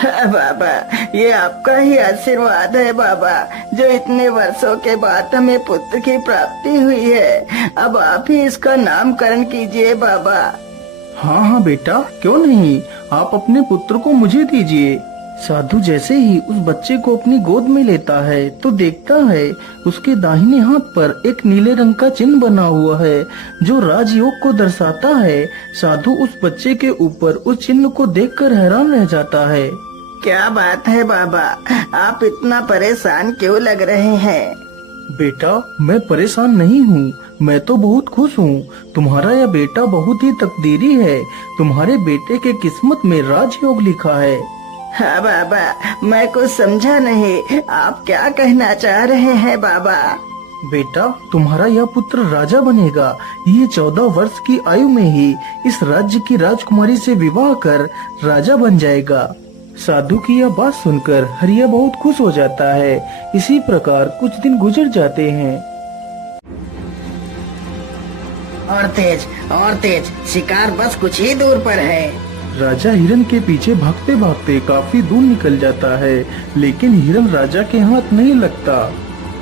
हाँ बाबा, ये आपका ही आशीर्वाद है बाबा, जो इतने वर्षों के बाद हमें पुत्र की प्राप्ति हुई है। अब आप ही इसका नामकरण कीजिए बाबा। हाँ हाँ बेटा, क्यों नहीं, आप अपने पुत्र को मुझे दीजिए। साधु जैसे ही उस बच्चे को अपनी गोद में लेता है तो देखता है उसके दाहिने हाथ पर एक नीले रंग का चिन्ह बना हुआ है जो राजयोग को दर्शाता है। साधु उस बच्चे के ऊपर उस चिन्ह को देखकर हैरान रह जाता है। क्या बात है बाबा, आप इतना परेशान क्यों लग रहे हैं? बेटा, मैं परेशान नहीं हूँ, मैं तो बहुत खुश हूँ। तुम्हारा यह बेटा बहुत ही तकदीरी है। तुम्हारे बेटे के किस्मत में राजयोग लिखा है। हाँ बाबा, मैं कुछ समझा नहीं, आप क्या कहना चाह रहे हैं बाबा? बेटा, तुम्हारा यह पुत्र राजा बनेगा। ये 14 वर्ष की आयु में ही इस राज्य की राजकुमारी से विवाह कर राजा बन जाएगा। साधु की यह बात सुनकर हरिया बहुत खुश हो जाता है। इसी प्रकार कुछ दिन गुजर जाते हैं। और तेज, शिकार बस कुछ ही दूर पर है। राजा हिरन के पीछे भागते भागते काफी दूर निकल जाता है, लेकिन हिरन राजा के हाथ नहीं लगता।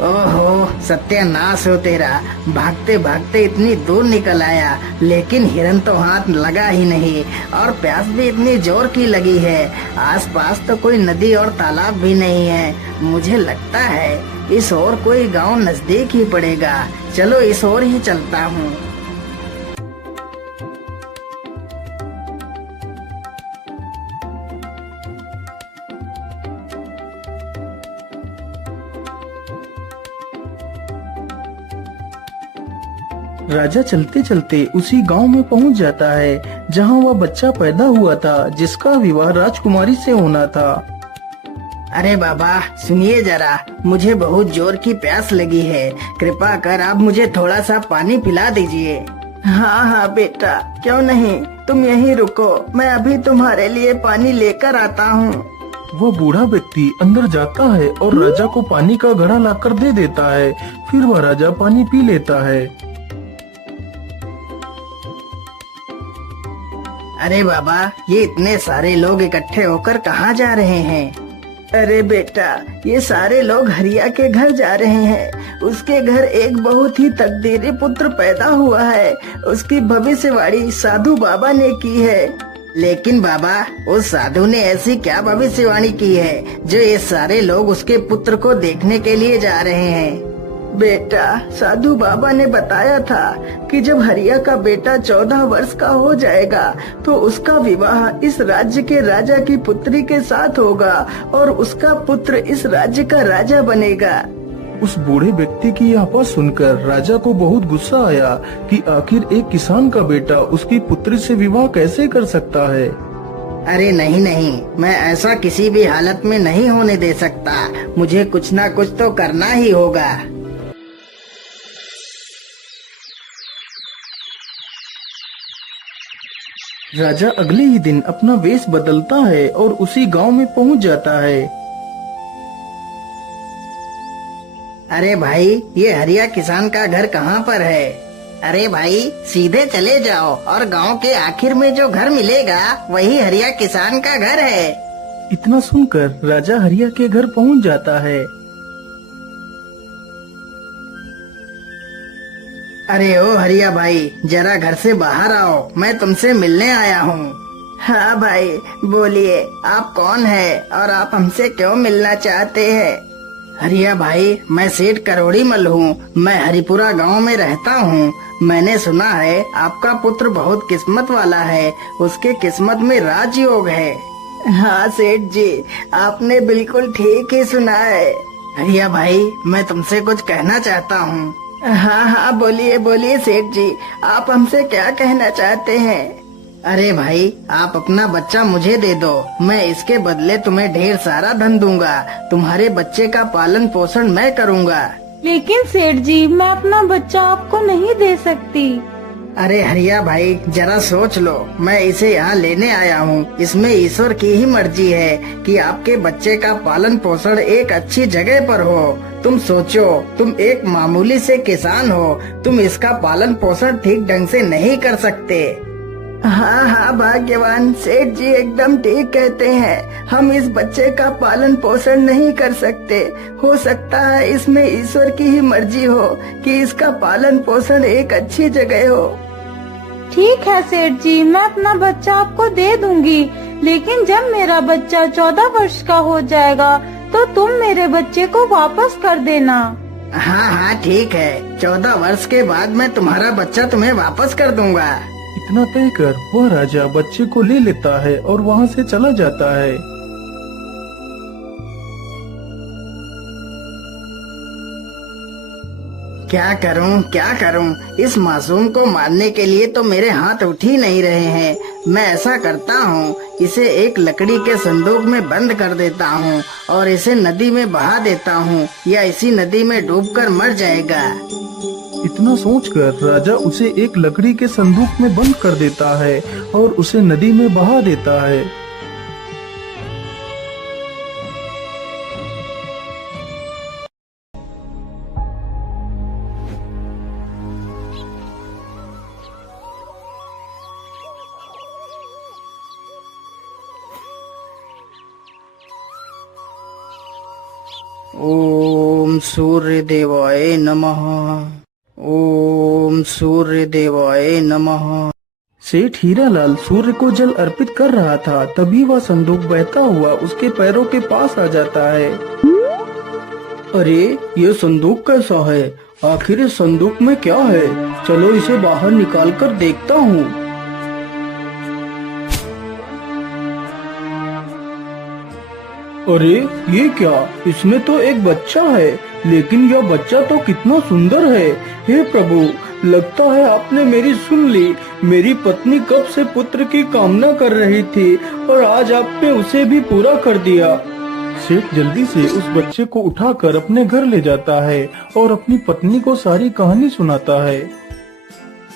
ओहो, सत्यानाश हो तेरा, भागते भागते इतनी दूर निकल आया, लेकिन हिरन तो हाथ लगा ही नहीं। और प्यास भी इतनी जोर की लगी है। आसपास तो कोई नदी और तालाब भी नहीं है। मुझे लगता है इस ओर कोई गांव नजदीक ही पड़ेगा। चलो इस ओर ही चलता हूँ। राजा चलते चलते उसी गांव में पहुंच जाता है जहां वह बच्चा पैदा हुआ था जिसका विवाह राजकुमारी से होना था। अरे बाबा, सुनिए जरा, मुझे बहुत जोर की प्यास लगी है। कृपा कर आप मुझे थोड़ा सा पानी पिला दीजिए। हाँ हाँ बेटा, क्यों नहीं, तुम यहीं रुको, मैं अभी तुम्हारे लिए पानी लेकर आता हूँ। वह बूढ़ा व्यक्ति अंदर जाता है और राजा को पानी का घड़ा लाकर दे देता है। फिर वह राजा पानी पी लेता है। अरे बाबा, ये इतने सारे लोग इकट्ठे होकर कहाँ जा रहे हैं? अरे बेटा, ये सारे लोग हरिया के घर जा रहे हैं। उसके घर एक बहुत ही तकदीरी पुत्र पैदा हुआ है। उसकी भविष्यवाणी साधु बाबा ने की है। लेकिन बाबा, उस साधु ने ऐसी क्या भविष्यवाणी की है जो ये सारे लोग उसके पुत्र को देखने के लिए जा रहे हैं? बेटा, साधु बाबा ने बताया था कि जब हरिया का बेटा 14 वर्ष का हो जाएगा तो उसका विवाह इस राज्य के राजा की पुत्री के साथ होगा और उसका पुत्र इस राज्य का राजा बनेगा। उस बूढ़े व्यक्ति की यह बात सुनकर राजा को बहुत गुस्सा आया कि आखिर एक किसान का बेटा उसकी पुत्री से विवाह कैसे कर सकता है। अरे नहीं नहीं, मैं ऐसा किसी भी हालत में नहीं होने दे सकता। मुझे कुछ ना कुछ तो करना ही होगा। राजा अगले ही दिन अपना वेश बदलता है और उसी गांव में पहुंच जाता है। अरे भाई, ये हरिया किसान का घर कहाँ पर है? अरे भाई, सीधे चले जाओ और गांव के आखिर में जो घर मिलेगा वही हरिया किसान का घर है। इतना सुनकर राजा हरिया के घर पहुंच जाता है। अरे ओ हरिया भाई, जरा घर से बाहर आओ, मैं तुमसे मिलने आया हूँ। हाँ भाई, बोलिए, आप कौन है और आप हमसे क्यों मिलना चाहते हैं? हरिया भाई, मैं सेठ करोड़ी मल हूँ। मैं हरिपुरा गांव में रहता हूँ। मैंने सुना है आपका पुत्र बहुत किस्मत वाला है, उसके किस्मत में राजयोग है। हाँ सेठ जी, आपने बिल्कुल ठीक ही सुना है। हरिया भाई, मैं तुमसे कुछ कहना चाहता हूँ। हाँ हाँ, बोलिए बोलिए सेठ जी, आप हमसे क्या कहना चाहते हैं? अरे भाई, आप अपना बच्चा मुझे दे दो, मैं इसके बदले तुम्हें ढेर सारा धन दूंगा। तुम्हारे बच्चे का पालन पोषण मैं करूंगा। लेकिन सेठ जी, मैं अपना बच्चा आपको नहीं दे सकती। अरे हरिया भाई, जरा सोच लो, मैं इसे यहाँ लेने आया हूँ। इसमें ईश्वर की ही मर्जी है कि आपके बच्चे का पालन पोषण एक अच्छी जगह पर हो। तुम सोचो, तुम एक मामूली से किसान हो, तुम इसका पालन पोषण ठीक ढंग से नहीं कर सकते। हाँ हाँ भाग्यवान, सेठ जी एकदम ठीक कहते हैं। हम इस बच्चे का पालन पोषण नहीं कर सकते। हो सकता है इसमें ईश्वर की ही मर्जी हो कि इसका पालन पोषण एक अच्छी जगह हो। ठीक है सेठ जी, मैं अपना बच्चा आपको दे दूंगी, लेकिन जब मेरा बच्चा 14 वर्ष का हो जाएगा तो तुम मेरे बच्चे को वापस कर देना। हाँ हाँ ठीक है, 14 वर्ष के बाद मैं तुम्हारा बच्चा तुम्हें वापस कर दूंगा। इतना कहकर वह राजा बच्चे को ले लेता है और वहाँ से चला जाता है। क्या करूं? इस मासूम को मारने के लिए तो मेरे हाथ उठ ही नहीं रहे हैं। मैं ऐसा करता हूं, इसे एक लकड़ी के संदूक में बंद कर देता हूं और इसे नदी में बहा देता हूं, या इसी नदी में डूबकर मर जाएगा। इतना सोचकर राजा उसे एक लकड़ी के संदूक में बंद कर देता है और उसे नदी में बहा देता है। ओम सूर्य देवाय नमः। ओम सूर्य देवाय नमः। सेठ हीरालाल सूर्य को जल अर्पित कर रहा था, तभी वह संदूक बहता हुआ उसके पैरों के पास आ जाता है। अरे ये संदूक कैसा है? आखिर इस संदूक में क्या है? चलो इसे बाहर निकाल कर देखता हूँ। अरे ये क्या? इसमें तो एक बच्चा है, लेकिन यह बच्चा तो कितना सुंदर है। हे प्रभु, लगता है आपने मेरी सुन ली। मेरी पत्नी कब से पुत्र की कामना कर रही थी और आज आपने उसे भी पूरा कर दिया। सेठ जल्दी से उस बच्चे को उठाकर अपने घर ले जाता है और अपनी पत्नी को सारी कहानी सुनाता है।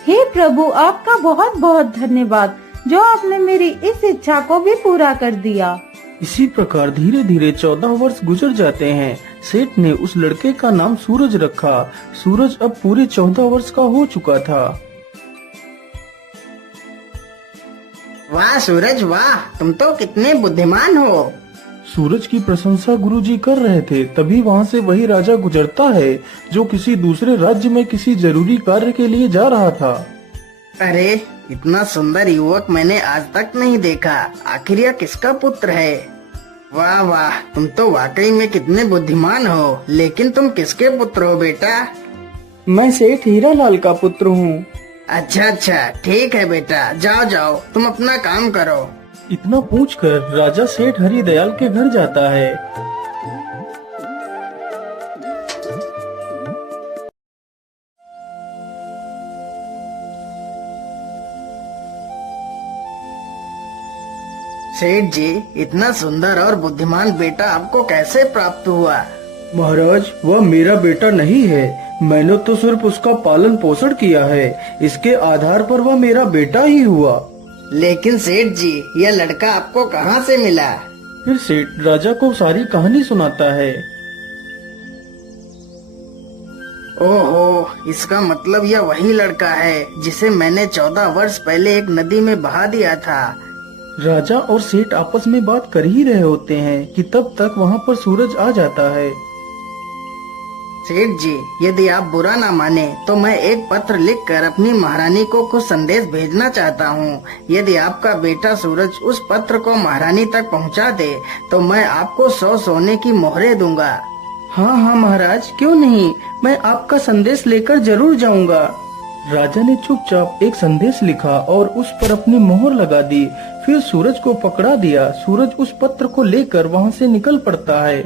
हे प्रभु, आपका बहुत बहुत धन्यवाद जो आपने मेरी इस इच्छा को भी पूरा कर दिया। इसी प्रकार धीरे धीरे 14 वर्ष गुजर जाते हैं। सेठ ने उस लड़के का नाम सूरज रखा। सूरज अब पूरे 14 वर्ष का हो चुका था। वाह सूरज वाह, तुम तो कितने बुद्धिमान हो। सूरज की प्रशंसा गुरुजी कर रहे थे, तभी वहाँ से वही राजा गुजरता है जो किसी दूसरे राज्य में किसी जरूरी कार्य के लिए जा रहा था। अरे इतना सुंदर युवक मैंने आज तक नहीं देखा। आखिर यह किसका पुत्र है? वाह वाह, तुम तो वाकई में कितने बुद्धिमान हो। लेकिन तुम किसके पुत्र हो बेटा? मैं सेठ हीरालाल का पुत्र हूँ। अच्छा, ठीक है बेटा, जाओ जाओ, तुम अपना काम करो। इतना पूछकर राजा सेठ हरिदयाल के घर जाता है। सेठ जी, इतना सुंदर और बुद्धिमान बेटा आपको कैसे प्राप्त हुआ? महाराज, वह मेरा बेटा नहीं है। मैंने तो सिर्फ उसका पालन पोषण किया है। इसके आधार पर वह मेरा बेटा ही हुआ। लेकिन सेठ जी, यह लड़का आपको कहाँ से मिला? फिर सेठ राजा को सारी कहानी सुनाता है। ओहो, इसका मतलब यह वही लड़का है जिसे मैंने 14 वर्ष पहले एक नदी में बहा दिया था। राजा और सेठ आपस में बात कर ही रहे होते हैं कि तब तक वहाँ पर सूरज आ जाता है। सेठ जी, यदि आप बुरा ना माने तो मैं एक पत्र लिखकर अपनी महारानी को कुछ संदेश भेजना चाहता हूँ। यदि आपका बेटा सूरज उस पत्र को महारानी तक पहुँचा दे तो मैं आपको 100 सोने की मोहरें दूंगा। हाँ हाँ महाराज, क्यों नहीं, मैं आपका संदेश लेकर जरूर जाऊंगा। राजा ने चुपचाप एक संदेश लिखा और उस पर अपनी मोहर लगा दी। फिर सूरज को पकड़ा दिया। सूरज उस पत्र को लेकर वहाँ से निकल पड़ता है।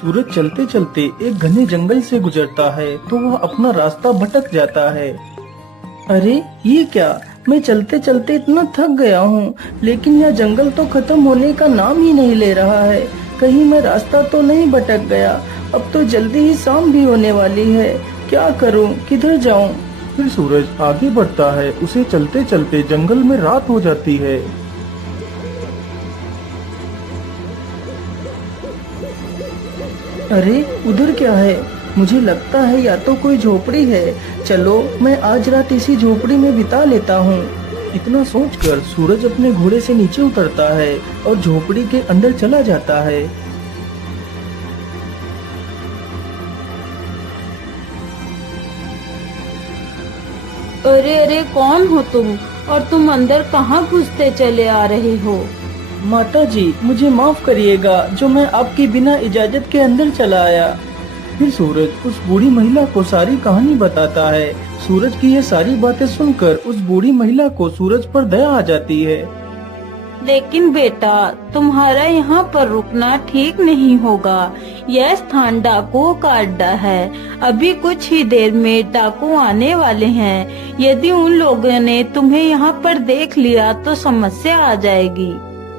सूरज चलते चलते एक घने जंगल से गुजरता है तो वह अपना रास्ता भटक जाता है। अरे ये क्या, मैं चलते चलते इतना थक गया हूँ, लेकिन यह जंगल तो खत्म होने का नाम ही नहीं ले रहा है। कहीं मैं रास्ता तो नहीं भटक गया? अब तो जल्दी ही शाम भी होने वाली है। क्या करूं, किधर जाऊं? फिर सूरज आगे बढ़ता है। उसे चलते चलते जंगल में रात हो जाती है। अरे उधर क्या है? मुझे लगता है या तो कोई झोपड़ी है। चलो मैं आज रात इसी झोपड़ी में बिता लेता हूँ। इतना सोचकर सूरज अपने घोड़े से नीचे उतरता है और झोपड़ी के अंदर चला जाता है। अरे अरे, कौन हो तुम और तुम अंदर कहाँ घुसते चले आ रहे हो? माता जी, मुझे माफ करिएगा जो मैं आपकी बिना इजाजत के अंदर चला आया। फिर सूरज उस बूढ़ी महिला को सारी कहानी बताता है। सूरज की ये सारी बातें सुनकर उस बूढ़ी महिला को सूरज पर दया आ जाती है। लेकिन बेटा, तुम्हारा यहाँ पर रुकना ठीक नहीं होगा। यह स्थान डाकुओं का अड्डा है। अभी कुछ ही देर में डाकू आने वाले हैं। यदि उन लोगों ने तुम्हें यहाँ पर देख लिया तो समस्या आ जाएगी।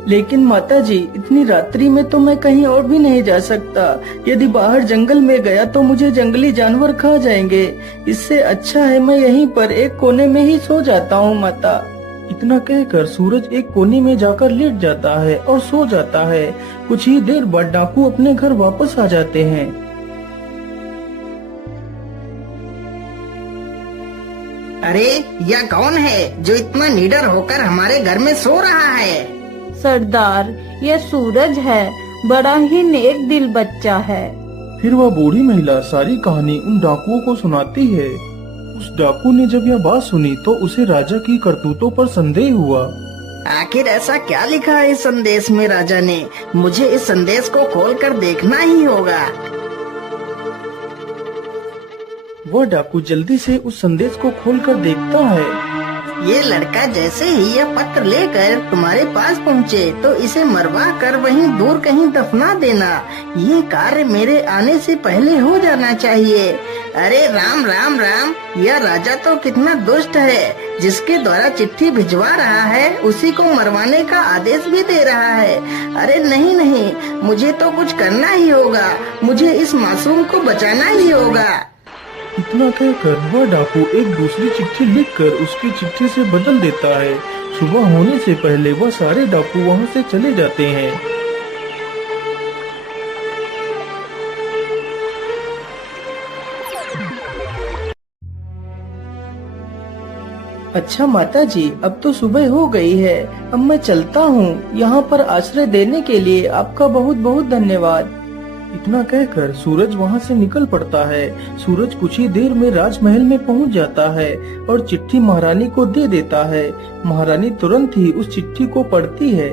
लेकिन माता जी, इतनी रात्रि में तो मैं कहीं और भी नहीं जा सकता। यदि बाहर जंगल में गया तो मुझे जंगली जानवर खा जाएंगे। इससे अच्छा है मैं यहीं पर एक कोने में ही सो जाता हूँ माता। इतना कहकर सूरज एक कोने में जाकर लेट जाता है और सो जाता है। कुछ ही देर बाद डाकू अपने घर वापस आ जाते हैं। अरे यह कौन है जो इतना निडर होकर हमारे घर में सो रहा है? सरदार, यह सूरज है। बड़ा ही नेक दिल बच्चा है। फिर वह बूढ़ी महिला सारी कहानी उन डाकुओं को सुनाती है। उस डाकू ने जब यह बात सुनी तो उसे राजा की करतूतों पर संदेह हुआ। आखिर ऐसा क्या लिखा है इस संदेश में राजा ने? मुझे इस संदेश को खोलकर देखना ही होगा। वह डाकू जल्दी से उस संदेश को खोलकर देखता है। ये लड़का जैसे ही यह पत्र लेकर तुम्हारे पास पहुँचे तो इसे मरवा कर वहीं दूर कहीं दफना देना। ये कार्य मेरे आने से पहले हो जाना चाहिए। अरे राम राम राम, यह राजा तो कितना दुष्ट है। जिसके द्वारा चिट्ठी भिजवा रहा है उसी को मरवाने का आदेश भी दे रहा है। अरे नहीं नहीं, मुझे तो कुछ करना ही होगा। मुझे इस मासूम को बचाना ही होगा। इतना कहकर वह डाकू एक दूसरी चिट्ठी लिखकर उसकी चिट्ठी से बदल देता है। सुबह होने से पहले वह सारे डाकू वहां से चले जाते हैं। अच्छा माता जी, अब तो सुबह हो गई है। अब मैं चलता हूँ। यहाँ पर आश्रय देने के लिए आपका बहुत बहुत धन्यवाद। इतना कहकर सूरज वहाँ से निकल पड़ता है। सूरज कुछ ही देर में राजमहल में पहुँच जाता है और चिट्ठी महारानी को दे देता है। महारानी तुरंत ही उस चिट्ठी को पढ़ती है।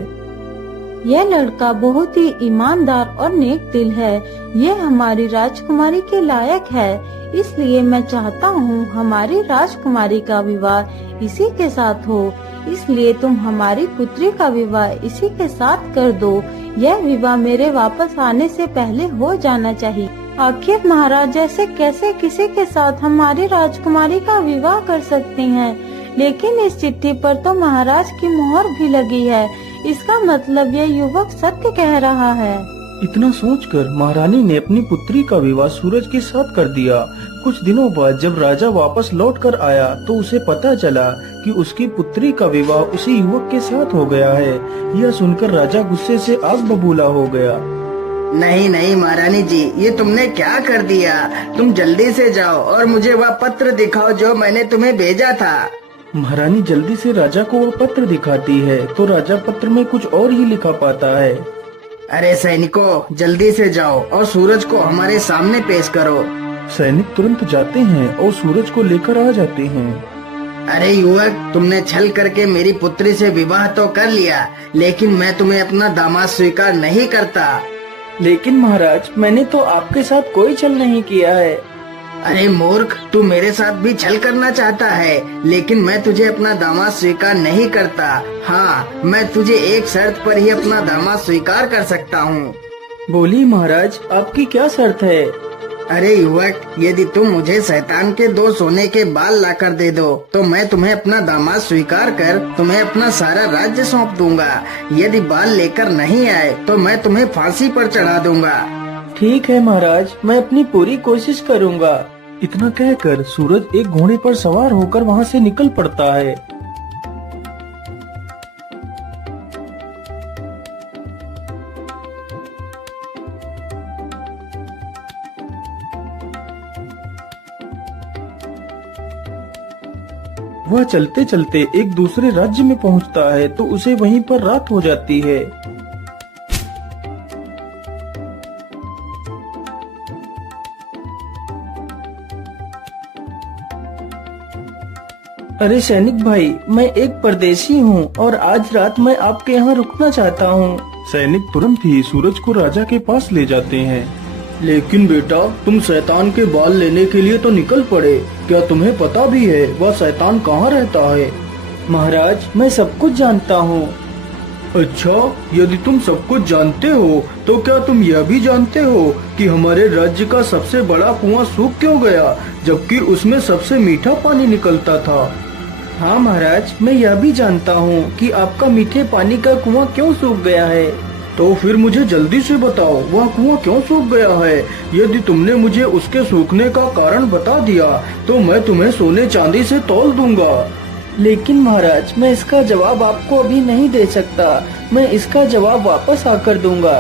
यह लड़का बहुत ही ईमानदार और नेक दिल है। यह हमारी राजकुमारी के लायक है। इसलिए मैं चाहता हूँ हमारी राजकुमारी का विवाह इसी के साथ हो। इसलिए तुम हमारी पुत्री का विवाह इसी के साथ कर दो। यह विवाह मेरे वापस आने से पहले हो जाना चाहिए। आखिर महाराज ऐसे कैसे किसी के साथ हमारी राजकुमारी का विवाह कर सकती हैं? लेकिन इस चिट्ठी पर तो महाराज की मोहर भी लगी है। इसका मतलब यह युवक सत्य कह रहा है। इतना सोचकर महारानी ने अपनी पुत्री का विवाह सूरज के साथ कर दिया। कुछ दिनों बाद जब राजा वापस लौट कर आया तो उसे पता चला कि उसकी पुत्री का विवाह उसी युवक के साथ हो गया है। यह सुनकर राजा गुस्से से आग बबूला हो गया। नहीं नहीं महारानी जी, ये तुमने क्या कर दिया? तुम जल्दी से जाओ और मुझे वह पत्र दिखाओ जो मैंने तुम्हें भेजा था। महारानी जल्दी से राजा को वह पत्र दिखाती है तो राजा पत्र में कुछ और ही लिखा पाता है। अरे सैनिकों, जल्दी से जाओ और सूरज को हमारे सामने पेश करो। सैनिक तुरंत जाते हैं और सूरज को लेकर आ जाते हैं। अरे युवक, तुमने छल करके मेरी पुत्री से विवाह तो कर लिया, लेकिन मैं तुम्हें अपना दामाद स्वीकार नहीं करता। लेकिन महाराज, मैंने तो आपके साथ कोई छल नहीं किया है। अरे मूर्ख, तू मेरे साथ भी छल करना चाहता है, लेकिन मैं तुझे अपना दामाद स्वीकार नहीं करता। हाँ, मैं तुझे एक शर्त पर ही अपना दामाद स्वीकार कर सकता हूँ। बोलिए महाराज, आपकी क्या शर्त है? अरे युवक, यदि तुम मुझे शैतान के 2 सोने के बाल लाकर दे दो तो मैं तुम्हें अपना दामाद स्वीकार कर तुम्हें अपना सारा राज्य सौंप दूंगा। यदि बाल लेकर नहीं आए तो मैं तुम्हें फांसी पर चढ़ा दूंगा। ठीक है महाराज, मैं अपनी पूरी कोशिश करूंगा। इतना कहकर सूरज एक घोड़े पर सवार होकर वहां से निकल पड़ता है। वह चलते चलते एक दूसरे राज्य में पहुंचता है तो उसे वहीं पर रात हो जाती है। अरे सैनिक भाई, मैं एक परदेशी हूँ और आज रात मैं आपके यहाँ रुकना चाहता हूँ। सैनिक तुरंत ही सूरज को राजा के पास ले जाते हैं। लेकिन बेटा, तुम शैतान के बाल लेने के लिए तो निकल पड़े। क्या तुम्हें पता भी है वह शैतान कहाँ रहता है? महाराज, मैं सब कुछ जानता हूँ। अच्छा, यदि तुम सब कुछ जानते हो तो क्या तुम यह भी जानते हो कि हमारे राज्य का सबसे बड़ा कुआं सूख क्यों गया, जबकि उसमें सबसे मीठा पानी निकलता था? हाँ महाराज, मैं यह भी जानता हूँ कि आपका मीठे पानी का कुआं क्यों सूख गया है। तो फिर मुझे जल्दी से बताओ, वह कुआं क्यों सूख गया है? यदि तुमने मुझे उसके सूखने का कारण बता दिया तो मैं तुम्हें सोने चांदी से तौल दूंगा। लेकिन महाराज, मैं इसका जवाब आपको अभी नहीं दे सकता। मैं इसका जवाब वापस आकर दूंगा।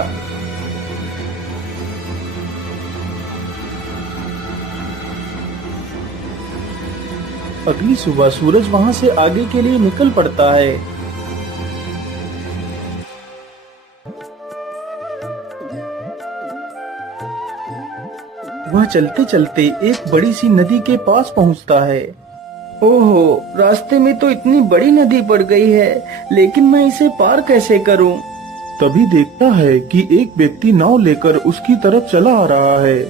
अगली सुबह सूरज वहाँ से आगे के लिए निकल पड़ता है। वह चलते चलते एक बड़ी सी नदी के पास पहुँचता है। ओहो, रास्ते में तो इतनी बड़ी नदी पड़ गई है, लेकिन मैं इसे पार कैसे करूं? तभी देखता है कि एक व्यक्ति नाव लेकर उसकी तरफ चला आ रहा है।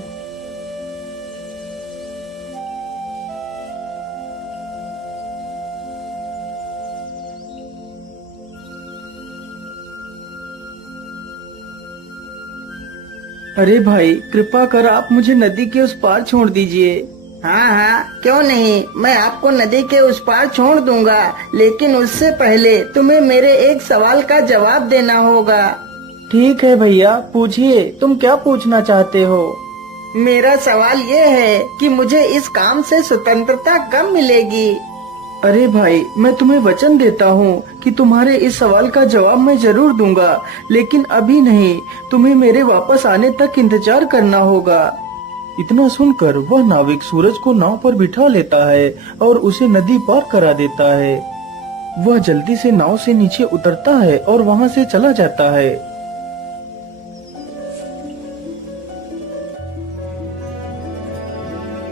अरे भाई, कृपा कर आप मुझे नदी के उस पार छोड़ दीजिए। हाँ हाँ, क्यों नहीं, मैं आपको नदी के उस पार छोड़ दूंगा, लेकिन उससे पहले तुम्हें मेरे एक सवाल का जवाब देना होगा। ठीक है भैया, पूछिए, तुम क्या पूछना चाहते हो? मेरा सवाल ये है कि मुझे इस काम से स्वतंत्रता कब मिलेगी? अरे भाई, मैं तुम्हें वचन देता हूँ कि तुम्हारे इस सवाल का जवाब मैं जरूर दूंगा, लेकिन अभी नहीं। तुम्हें मेरे वापस आने तक इंतजार करना होगा। इतना सुनकर वह नाविक सूरज को नाव पर बिठा लेता है और उसे नदी पार करा देता है। वह जल्दी से नाव से नीचे उतरता है और वहाँ से चला जाता है।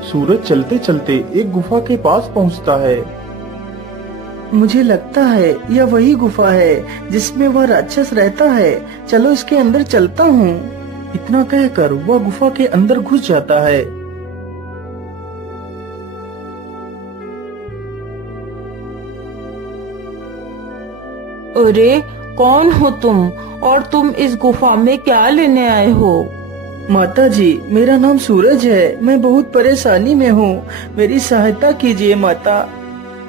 सूरज चलते चलते एक गुफा के पास पहुँचता है। मुझे लगता है यह वही गुफा है जिसमें वह राक्षस रहता है। चलो इसके अंदर चलता हूँ। इतना कहकर वह गुफा के अंदर घुस जाता है। अरे, कौन हो तुम और तुम इस गुफा में क्या लेने आए हो? माता जी, मेरा नाम सूरज है। मैं बहुत परेशानी में हूँ, मेरी सहायता कीजिए माता।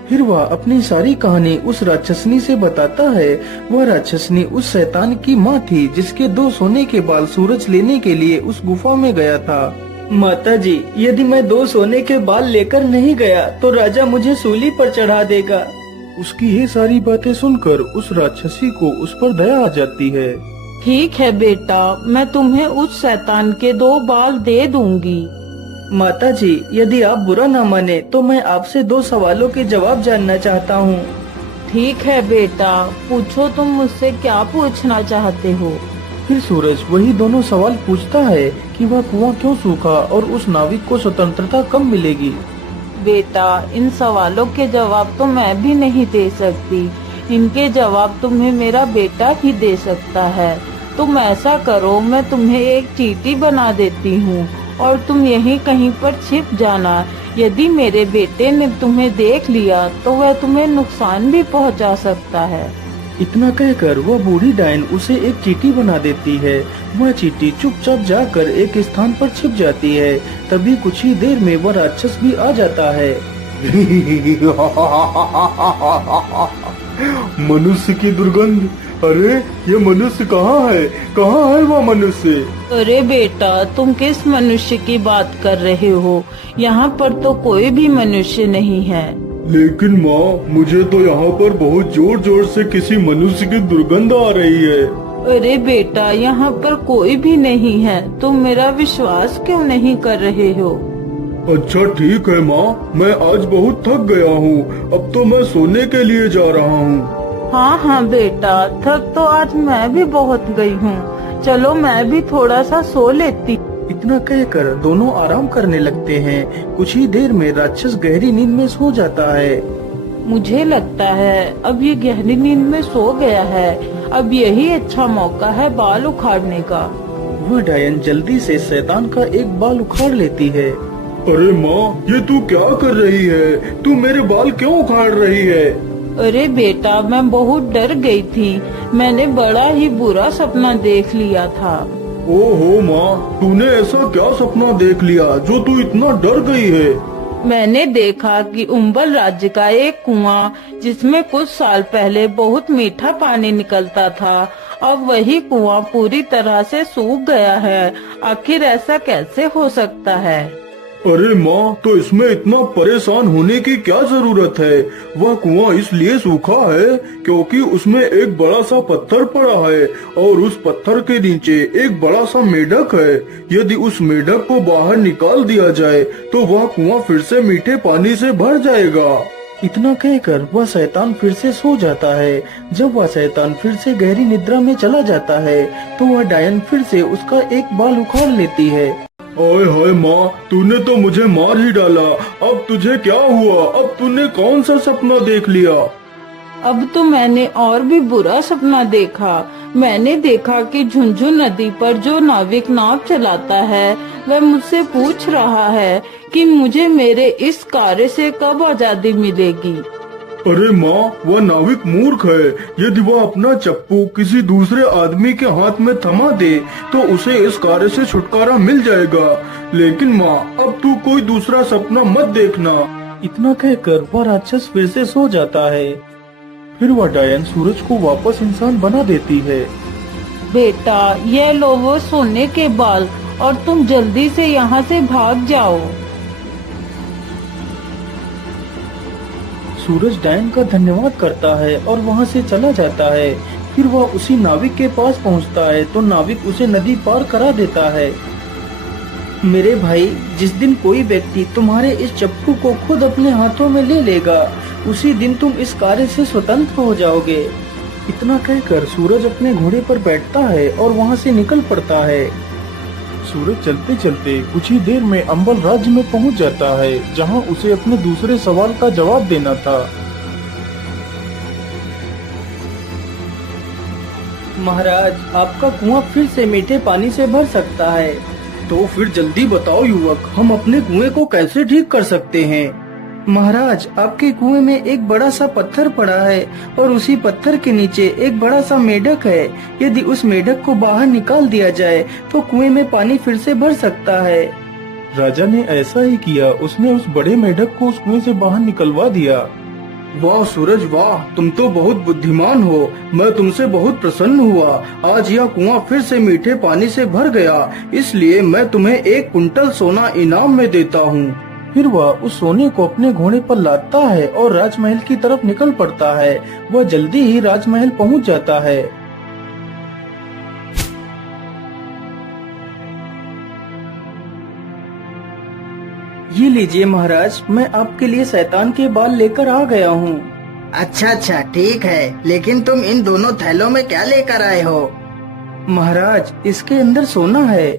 फिर वह अपनी सारी कहानी उस राक्षसनी से बताता है। वह राक्षसनी उस शैतान की माँ थी जिसके 2 सोने के बाल सूरज लेने के लिए उस गुफा में गया था। माता जी, यदि मैं 2 सोने के बाल लेकर नहीं गया तो राजा मुझे सूली पर चढ़ा देगा। उसकी ये सारी बातें सुनकर उस राक्षसी को उस पर दया आ जाती है। ठीक है बेटा, मैं तुम्हें उस शैतान के 2 बाल दे दूंगी। माता जी, यदि आप बुरा न माने तो मैं आपसे 2 सवालों के जवाब जानना चाहता हूँ। ठीक है बेटा, पूछो, तुम मुझसे क्या पूछना चाहते हो? फिर सूरज वही दोनों सवाल पूछता है कि वह कुआं क्यों सूखा और उस नाविक को स्वतंत्रता कब मिलेगी। बेटा, इन सवालों के जवाब तो मैं भी नहीं दे सकती। इनके जवाब तुम्हें मेरा बेटा ही दे सकता है। तुम ऐसा करो, मैं तुम्हें एक चींटी बना देती हूँ और तुम यहीं कहीं पर छिप जाना। यदि मेरे बेटे ने तुम्हें देख लिया तो वह तुम्हें नुकसान भी पहुंचा सकता है। इतना कहकर वह बूढ़ी डायन उसे एक चींटी बना देती है। वह चींटी चुपचाप जाकर एक स्थान पर छिप जाती है। तभी कुछ ही देर में वह राक्षस भी आ जाता है। मनुष्य की दुर्गंध। अरे, ये मनुष्य कहाँ है? कहाँ है वह मनुष्य? अरे बेटा, तुम किस मनुष्य की बात कर रहे हो? यहाँ पर तो कोई भी मनुष्य नहीं है। लेकिन माँ, मुझे तो यहाँ पर बहुत जोर जोर से किसी मनुष्य की दुर्गंध आ रही है। अरे बेटा, यहाँ पर कोई भी नहीं है। तुम मेरा विश्वास क्यों नहीं कर रहे हो? अच्छा ठीक है माँ, मैं आज बहुत थक गया हूँ, अब तो मैं सोने के लिए जा रहा हूँ। हाँ हाँ बेटा, थक तो आज मैं भी बहुत गई हूँ। चलो मैं भी थोड़ा सा सो लेती। इतना कहकर दोनों आराम करने लगते हैं। कुछ ही देर में राक्षस गहरी नींद में सो जाता है। मुझे लगता है अब ये गहरी नींद में सो गया है। अब यही अच्छा मौका है बाल उखाड़ने का। वह डायन जल्दी से शैतान का एक बाल उखाड़ लेती है। अरे माँ, ये तू क्या कर रही है? तू मेरे बाल क्यों उखाड़ रही है? अरे बेटा, मैं बहुत डर गई थी। मैंने बड़ा ही बुरा सपना देख लिया था। ओहो माँ, तूने ऐसा क्या सपना देख लिया जो तू इतना डर गई है? मैंने देखा कि उम्बल राज्य का एक कुआं, जिसमें कुछ साल पहले बहुत मीठा पानी निकलता था, अब वही कुआं पूरी तरह से सूख गया है। आखिर ऐसा कैसे हो सकता है? अरे माँ, तो इसमें इतना परेशान होने की क्या जरूरत है? वह कुआं इसलिए सूखा है क्योंकि उसमें एक बड़ा सा पत्थर पड़ा है और उस पत्थर के नीचे एक बड़ा सा मेढक है। यदि उस मेढक को बाहर निकाल दिया जाए तो वह कुआं फिर से मीठे पानी से भर जाएगा। इतना कहकर वह शैतान फिर से सो जाता है। जब वह शैतान फिर से गहरी निद्रा में चला जाता है तो वह डायन फिर से उसका एक बाल उखाड़ लेती है। ओए हाय माँ, तूने तो मुझे मार ही डाला। अब तुझे क्या हुआ? अब तूने कौन सा सपना देख लिया? अब तो मैंने और भी बुरा सपना देखा। मैंने देखा कि झुंझुन नदी पर जो नाविक नाव चलाता है वह मुझसे पूछ रहा है कि मुझे मेरे इस कार्य से कब आजादी मिलेगी। अरे माँ, वह नाविक मूर्ख है। यदि वह अपना चप्पू किसी दूसरे आदमी के हाथ में थमा दे तो उसे इस कार्य से छुटकारा मिल जाएगा। लेकिन माँ, अब तू कोई दूसरा सपना मत देखना। इतना कहकर वह राक्षस फिर से सो जाता है। फिर वह डायन सूरज को वापस इंसान बना देती है। बेटा, ये लो वो सोने के बाल और तुम जल्दी से यहाँ से भाग जाओ। सूरज डायन का धन्यवाद करता है और वहाँ से चला जाता है। फिर वह उसी नाविक के पास पहुँचता है तो नाविक उसे नदी पार करा देता है। मेरे भाई, जिस दिन कोई व्यक्ति तुम्हारे इस चप्पू को खुद अपने हाथों में ले लेगा, उसी दिन तुम इस कार्य से स्वतंत्र हो जाओगे। इतना कहकर सूरज अपने घोड़े पर बैठता है और वहाँ से निकल पड़ता है। सूरज चलते चलते कुछ ही देर में अंबल राज्य में पहुंच जाता है, जहां उसे अपने दूसरे सवाल का जवाब देना था। महाराज, आपका कुआं फिर से मीठे पानी से भर सकता है। तो फिर जल्दी बताओ युवक, हम अपने कुएं को कैसे ठीक कर सकते हैं? महाराज, आपके कुएं में एक बड़ा सा पत्थर पड़ा है और उसी पत्थर के नीचे एक बड़ा सा मेढक है। यदि उस मेढक को बाहर निकाल दिया जाए तो कुएं में पानी फिर से भर सकता है। राजा ने ऐसा ही किया। उसने उस बड़े मेढक को उस कुएं से बाहर निकलवा दिया। वाह सूरज वाह, तुम तो बहुत बुद्धिमान हो। मैं तुमसे बहुत प्रसन्न हुआ। आज यह कुआं फिर से मीठे पानी से भर गया, इसलिए मैं तुम्हें 1 कुंटल सोना इनाम में देता हूँ। फिर वह उस सोने को अपने घोड़े पर लादता है और राजमहल की तरफ निकल पड़ता है। वह जल्दी ही राजमहल पहुंच जाता है। ये लीजिए महाराज, मैं आपके लिए शैतान के बाल लेकर आ गया हूँ। अच्छा अच्छा ठीक है, लेकिन तुम इन दोनों थैलों में क्या लेकर आए हो? महाराज, इसके अंदर सोना है।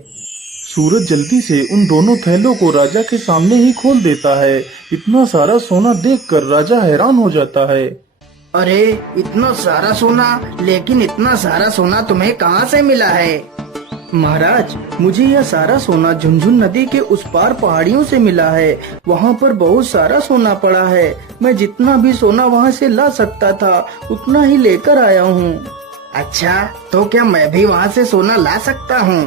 सूरज जल्दी से उन दोनों थैलों को राजा के सामने ही खोल देता है। इतना सारा सोना देखकर राजा हैरान हो जाता है। अरे इतना सारा सोना, लेकिन इतना सारा सोना तुम्हें कहाँ से मिला है? महाराज, मुझे यह सारा सोना झुंझुन नदी के उस पार पहाड़ियों से मिला है। वहाँ पर बहुत सारा सोना पड़ा है। मैं जितना भी सोना वहाँ से ला सकता था उतना ही लेकर आया हूँ। अच्छा, तो क्या मैं भी वहाँ से सोना ला सकता हूँ?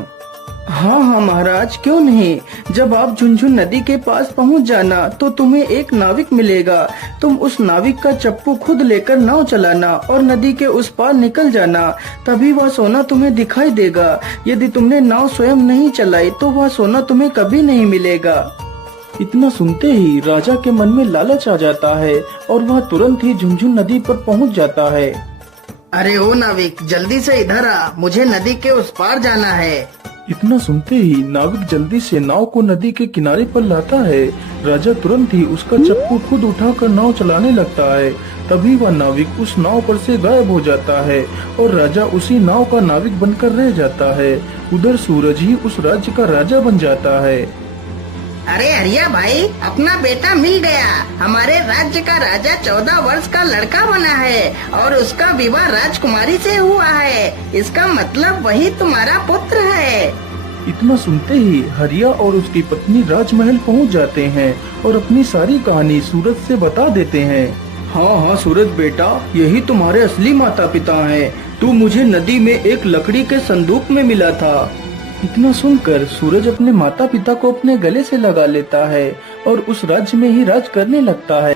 हाँ हाँ महाराज, क्यों नहीं। जब आप झुंझुन नदी के पास पहुंच जाना तो तुम्हें एक नाविक मिलेगा। तुम उस नाविक का चप्पू खुद लेकर नाव चलाना और नदी के उस पार निकल जाना, तभी वह सोना तुम्हें दिखाई देगा। यदि तुमने नाव स्वयं नहीं चलाई तो वह सोना तुम्हें कभी नहीं मिलेगा। इतना सुनते ही राजा के मन में लालच आ जाता है और वह तुरंत ही झुंझुन नदी पर पहुंच जाता है। अरे ओ नाविक, जल्दी से इधर आ, मुझे नदी के उस पार जाना है। इतना सुनते ही नाविक जल्दी से नाव को नदी के किनारे पर लाता है। राजा तुरंत ही उसका चप्पू खुद उठाकर नाव चलाने लगता है। तभी वह नाविक उस नाव पर से गायब हो जाता है और राजा उसी नाव का नाविक बनकर रह जाता है। उधर सूरज ही उस राज्य का राजा बन जाता है। अरे हरिया भाई, अपना बेटा मिल गया। हमारे राज्य का राजा 14 वर्ष का लड़का बना है और उसका विवाह राजकुमारी से हुआ है। इसका मतलब वही तुम्हारा पुत्र है। इतना सुनते ही हरिया और उसकी पत्नी राजमहल पहुंच जाते हैं और अपनी सारी कहानी सूरज से बता देते हैं। हाँ हाँ सूरज बेटा, यही तुम्हारे असली माता पिता हैं। तू मुझे नदी में एक लकड़ी के संदूक में मिला था। इतना सुनकर सूरज अपने माता पिता को अपने गले से लगा लेता है और उस राज्य में ही राज करने लगता है।